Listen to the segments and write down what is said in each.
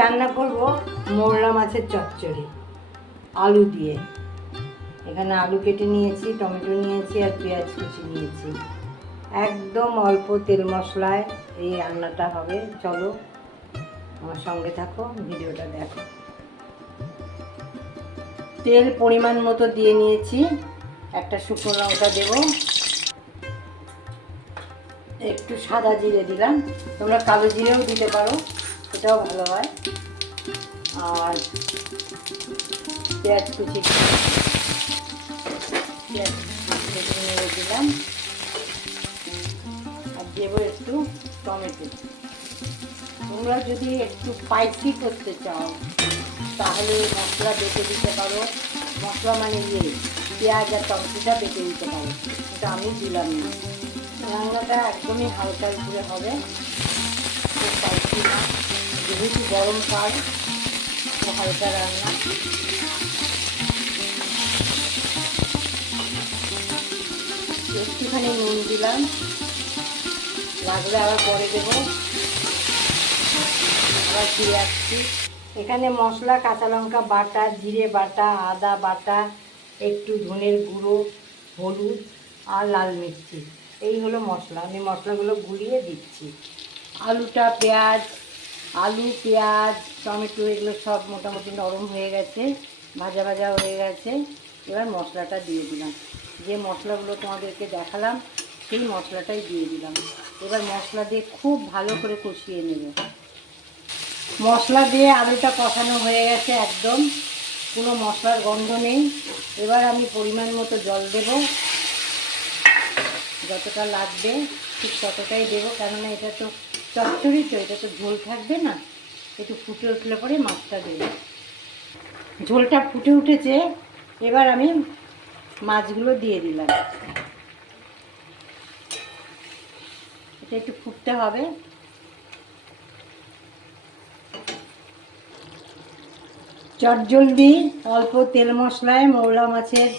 রান্না করব মোরলা মাছের চচ্চড়ি, আলু দিয়ে। এখানে আলু কেটে নিয়েছি, টমেটো নিয়েছি আর পেঁয়াজ কুচি নিয়েছি। একদম অল্প তেল মশলায় এই রান্নাটা হবে। চলো আমার সঙ্গে থাকো, ভিডিওটা দেখো। তেল পরিমাণ মতো দিয়ে নিয়েছি। একটা শুকনো লঙ্কা দেবো। একটু সাদা জিরে দিলাম। তোমরা কালো জিরেও দিতে পারো। এটাও ভালো হয়। আর পেঁয়াজ কুচি পেঁয়াজ নেড়ে দিলাম। আর দেবো একটু টমেটো। তোমরা যদি একটু স্পাইসি করতে চাও, তাহলে মশলা বেটে দিতে পারো। মশলা মানে ইয়ে পেঁয়াজ আর টমেটোটা বেটে দিতে পারো। এটা আমি দিলাম না। রান্নাটা একদমই হালকা উপরে হবে। স্পাইসি না। যেহেতু গরম কাল হালকা রান্না। একটুখানি নুন দিলাম। লাগলে আবার পরে দেবো। আবার ফিরে আসছি। এখানে মশলা, কাঁচা লঙ্কা বাটা, জিরে বাটা, আদা বাটা, একটু ধনের গুঁড়ো, হলুদ আর লাল মির্চি। এই হলো মশলা। আমি মশলাগুলো গুলিয়ে দিচ্ছি। আলুটা, পেঁয়াজ আলু, পেঁয়াজ, টমেটো এগুলো সব মোটামুটি নরম হয়ে গেছে, ভাজা ভাজা হয়ে গেছে। এবার মশলাটা দিয়ে দিলাম। যে মশলাগুলো তোমাদেরকে দেখালাম, সেই মশলাটাই দিয়ে দিলাম। এবার মশলা দিয়ে খুব ভালো করে কষিয়ে নেব। মশলা দিয়ে আলুটা কষানো হয়ে গেছে একদম। কোনো মশলার গন্ধ নেই। এবার আমি পরিমাণ মতো জল দেব। যতটা লাগবে ঠিক ততটাই দেবো। কেননা এটা তো চচ্চড়ি তো এটা তো ঝোল থাকবে না। একটু ফুটে উঠলে পরে মাছটা দেবো। ঝোলটা ফুটে উঠেছে, এবার আমি মাছগুলো দিয়ে দিলাম। এটা একটু ফুটতে হবে। চটজলদি অল্প তেল মশলায় মৌলা মাছের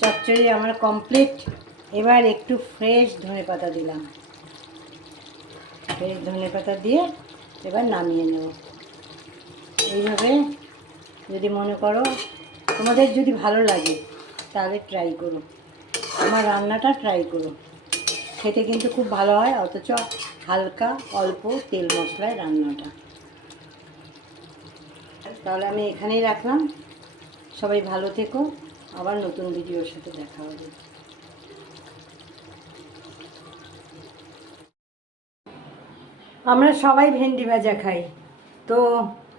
চচ্চড়ি আমার কমপ্লিট এবার একটু ফ্রেশ ধনে পাতা দিলাম। ফ্রেশ ধনে পাতা দিয়ে এবার নামিয়ে নেব। এইভাবে যদি মনে করো, তোমাদের যদি ভালো লাগে, তাহলে ট্রাই করো। আমার রান্নাটা ট্রাই করো। খেতে কিন্তু খুব ভালো হয়, অথচ হালকা, অল্প তেল মশলায় রান্নাটা। তাহলে আমি এখানেই রাখলাম। সবাই ভালো থেকো। আবার নতুন ভিডিওর সাথে দেখা হবে। আমরা সবাই ভেন্ডি ভাজা খাই। তো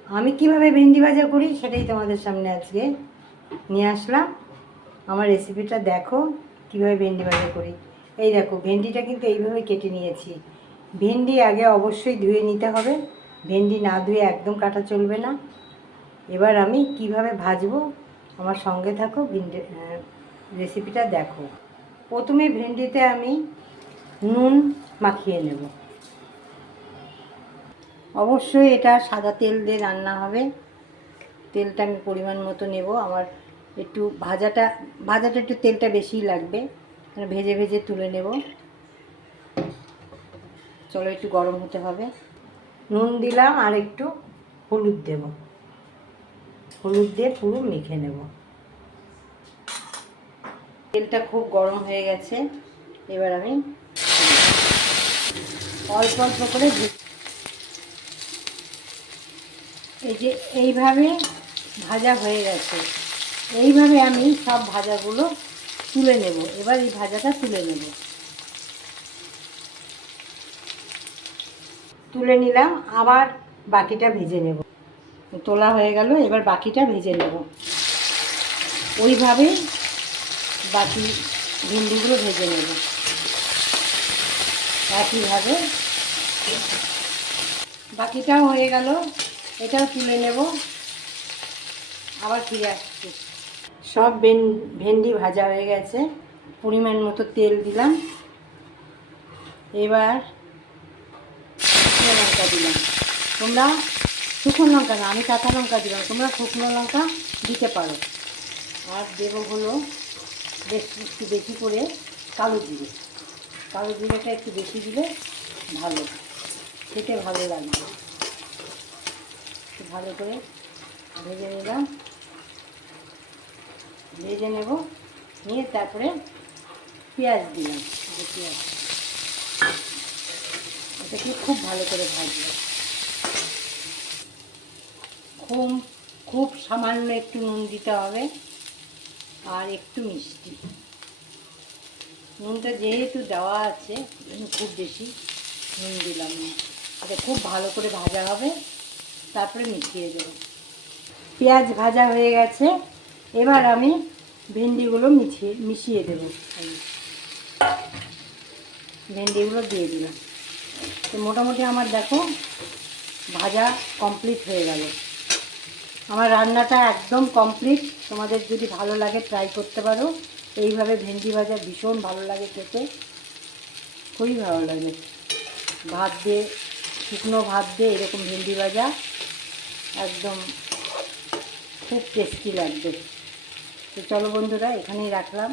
আমি কীভাবে ভেন্ডি ভাজা করি সেটাই তোমাদের সামনে আজকে নিয়ে আসলাম। আমার রেসিপিটা দেখো, কীভাবে ভেন্ডি ভাজা করি। এই দেখো, ভেন্ডিটা কিন্তু এইভাবে কেটে নিয়েছি। ভেন্ডি আগে অবশ্যই ধুয়ে নিতে হবে। ভেন্ডি না ধুয়ে একদম কাটা চলবে না। এবার আমি কীভাবে ভাজবো, আমার সঙ্গে থাকো, ভিন্ডি রেসিপিটা দেখো। প্রথমে ভেন্ডিতে আমি নুন মাখিয়ে নেব। অবশ্যই এটা সাদা তেল দিয়ে রান্না হবে। তেলটা আমি পরিমাণ মতো নেব। আমার একটু ভাজাটা ভাজাটা একটু তেলটা বেশিই লাগবে। ভেজে ভেজে তুলে নেব। চলো একটু গরম হতে হবে। নুন দিলাম আর একটু হলুদ দেব। হলুদ দিয়ে পুরো মেখে নেব। তেলটা খুব গরম হয়ে গেছে। এবার আমি অল্প অল্প করে এই যে এইভাবে ভাজা হয়ে গেছে। এইভাবে আমি সব ভাজাগুলো তুলে নেব। এবার এই ভাজাটা তুলে নেব। তুলে নিলাম, আবার বাকিটা ভেজে নেব। তোলা হয়ে গেল, এবার বাকিটা ভেজে নেব। ওইভাবে বাকি ভিন্ডিগুলো ভেজে নেব। একইভাবে বাকিটাও হয়ে গেল। এটাও তুলে নেব। আবার ফিরে আসছি। সব ভেন, ভেন্ডি ভাজা হয়ে গেছে। পরিমাণ মতো তেল দিলাম। এবার শুকনো লঙ্কা দিলাম। তোমরা শুকনো লঙ্কা না, আমি কাঁচা লঙ্কা দিলাম। তোমরা শুকনো লঙ্কা দিতে পারো। আর দেবো হলো বেশ একটু বেশি করে কালো জিরে। কালো জিরেটা একটু বেশি দিলে ভালো, খেতে ভালো লাগবে। ভালো করে ভেজে নিলাম। ভেজে নেব, নিয়ে তারপরে পেঁয়াজ দিলাম পেঁয়াজ। এটাকে খুব ভালো করে ভাজবো। খুব খুব সামান্য একটু নুন দিতে হবে আর একটু মিষ্টি। নুনটা যেহেতু দেওয়া আছে খুব বেশি নুন দিলাম না। এটা খুব ভালো করে ভাজা হবে। তারপরে মিশিয়ে দেবো। পেঁয়াজ ভাজা হয়ে গেছে, এবার আমি ভেন্ডিগুলো মিশিয়ে মিশিয়ে দেবো। ভেন্ডিগুলো দিয়ে দিলাম। তো মোটামুটি আমার দেখো ভাজা কমপ্লিট হয়ে গেল। আমার রান্নাটা একদম কমপ্লিট তোমাদের যদি ভালো লাগে ট্রাই করতে পারো। এইভাবে ভেন্ডি ভাজা ভীষণ ভালো লাগে খেতে। খুবই ভালো লাগে। ভাত দিয়ে, শুকনো ভাত দিয়ে এরকম ভেন্ডি ভাজা। একদম খুব টেস্টি লাগবে। তো চলো বন্ধুরা এখানেই রাখলাম।